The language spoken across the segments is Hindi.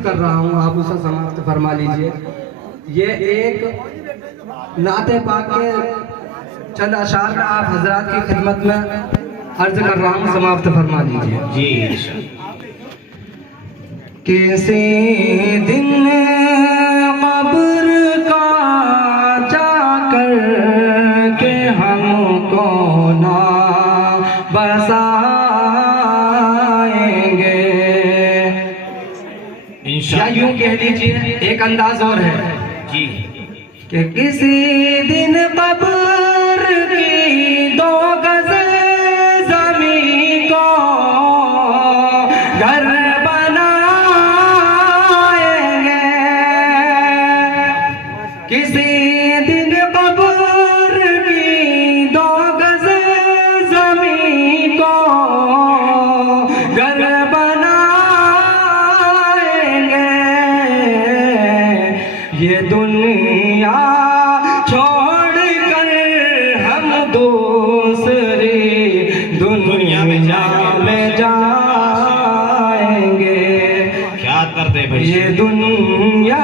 खिदमत कर रहा हूँ, आप उसे समाप्त फरमा लीजिए। ये एक नाते पाक के चंद अशार में आप हजरात की खिदमत में अर्ज कर रहा हूँ, समाप्त फरमा लीजिए जी। किसी दिन कब्र का जाकर के हमको ना बसाएंगे। या यूं कह लीजिए, एक अंदाज और है जी कि किसी दिन कब्र की 2 गज ज़मीन को घर किसी दिन कब्र की 2 गज ज़मीन को घर बनाएंगे। ये दुनिया छोड़ कर हम दूसरी दुनिया में जाएंगे। क्या करते भाई, ये दुनिया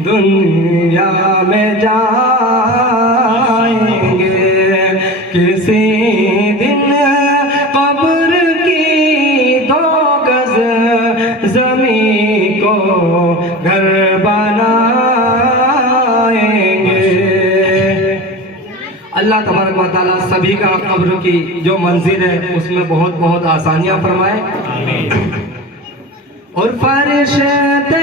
दुनिया में जाएंगे। किसी दिन कब्र की 2 गज ज़मीन को घर बनाएंगे। अल्लाह तबारक व तआला सभी का कब्र की जो मंजिल है उसमें बहुत बहुत आसानियां फरमाए। और फरिश्ते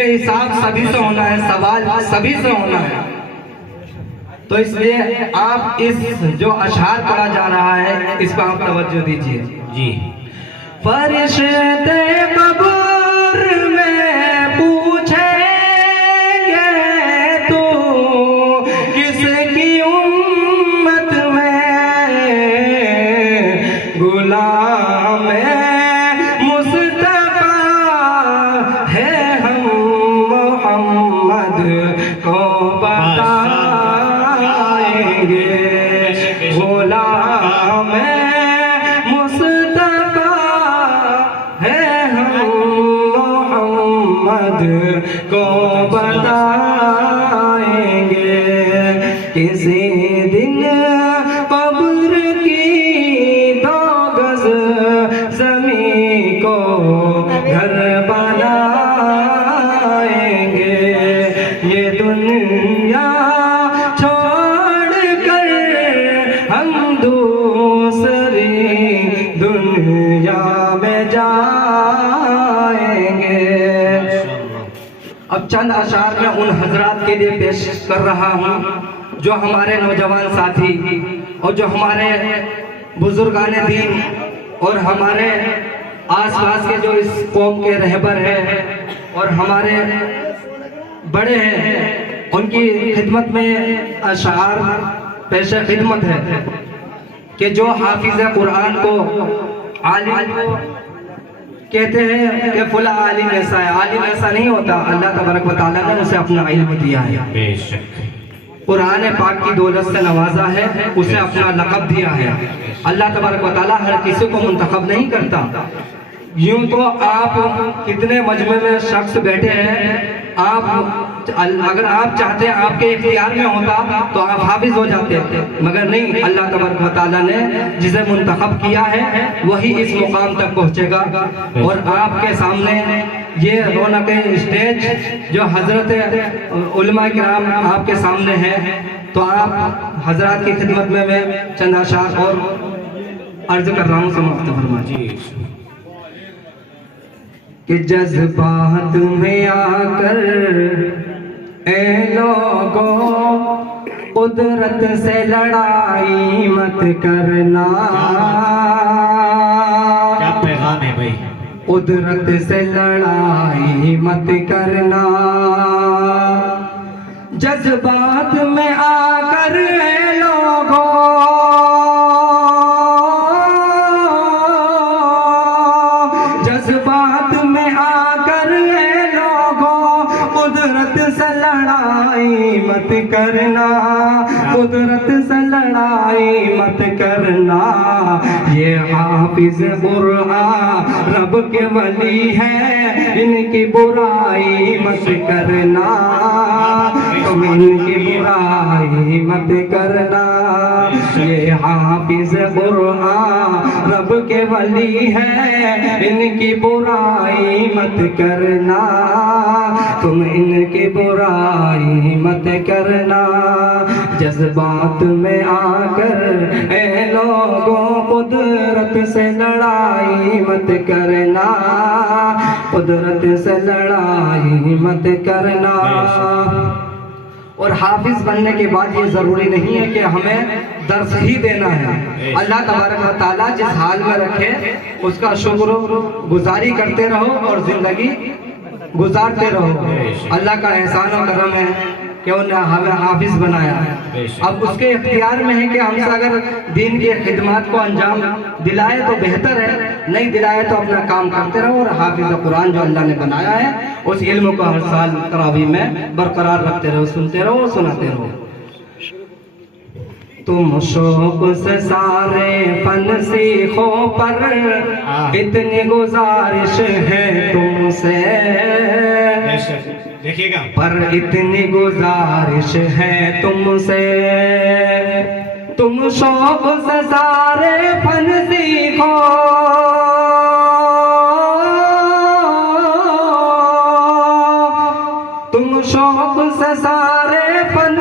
हिसाब सभी से होना है, सवाल सभी से होना है। तो इसलिए आप इस जो अशआर पढ़ा जा रहा है इस पर आप तवज्जो दीजिए जी। फरिश्ते कब्र में पूछेंगे तो किसकी उम्मत में गुलाम को बताएंगे। गुलाम मुस्तफा है हम मोहम्मद को बताएंगे। किसी दिन कब्र की 2 गज ज़मीन को घर बनाएंगे। ये दुनिया छोड़ कर हम दूसरी दुनिया में जाएंगे। अब चंद अशार में उन हजरात के लिए पेश कर रहा हूँ जो हमारे नौजवान साथी और जो हमारे बुजुर्गाने दीन और हमारे आसपास के जो इस कौम के रहबर हैं और हमारे बड़े हैं, उनकी खिदमत में अशार पेश खिदमत है कि जो हाफिज कुरान को आलिम को कहते हैं कि फुला आलिम ऐसा है। आलिम ऐसा नहीं होता, अल्लाह तबारक व तआला ने उसे अपना इल्म दिया है, कुरान पाक की दौलत से नवाजा है, उसे अपना लक़ब दिया है। अल्लाह तबारक व तआला हर किसी को मुंतखब नहीं करता। यूं तो आप कितने मजमे में शख्स बैठे हैं, आप अगर आप चाहते हैं आपके इख्तियार में होता तो आप हाफिज हो जाते, मगर नहीं, अल्लाह तबारक व तआला ने जिसे मुंतखब किया है वही इस मुकाम तक पहुंचेगा। और आपके सामने ये रौनक स्टेज जो हजरत उलमा किराम आपके सामने है, तो आप हजरात की खिदमत में मैं चंद अशार और अर्ज कर रहा हूँ, समाप्त फरमाइए। कि जज्बात में आकर ए लोगों कुदरत से लड़ाई मत करना। क्या पैगाम है भाई? कुदरत से लड़ाई मत करना। जज्बात में आकर ए लोगों जज्बात में लड़ाई मत करना, कुदरत से लड़ाई मत करना। ये हाफिज कुरान रब के वली है, इनकी बुराई मत करना, तुम इनकी बुराई मत करना। ये हाफिज कुरान रब के वली है, इनकी बुराई मत करना, तुम इनकी बुराई मत करना। जज्बात में आकर ए लोगों कुदरत से लड़ाई मत करना, कुदरत से लड़ाई मत करना। और हाफिज बनने के बाद ये ज़रूरी नहीं है कि हमें दर्स ही देना है। अल्लाह तबारक व तआला जिस हाल में रखे उसका शुक्र गुजारी करते रहो और ज़िंदगी गुजारते रहो। अल्लाह का एहसान और करम है कि उन्होंने हमें हाफिज बनाया। अब उसके इख्तियार में है कि हमसे अगर दीन की खिदमत को अंजाम दिलाए तो बेहतर है, नहीं दिलाए तो अपना काम करते रहो। और हाफिज कुरान जो अल्लाह ने बनाया है उस इल्म को हर साल तरावी में बरकरार रखते रहो, सुनते रहो और सुनाते रहो। तुम शौक से सारे फन सीखो पर इतनी गुजारिश है तुमसे, देखिएगा पर इतनी गुजारिश है तुमसे। तुम शौक से सारे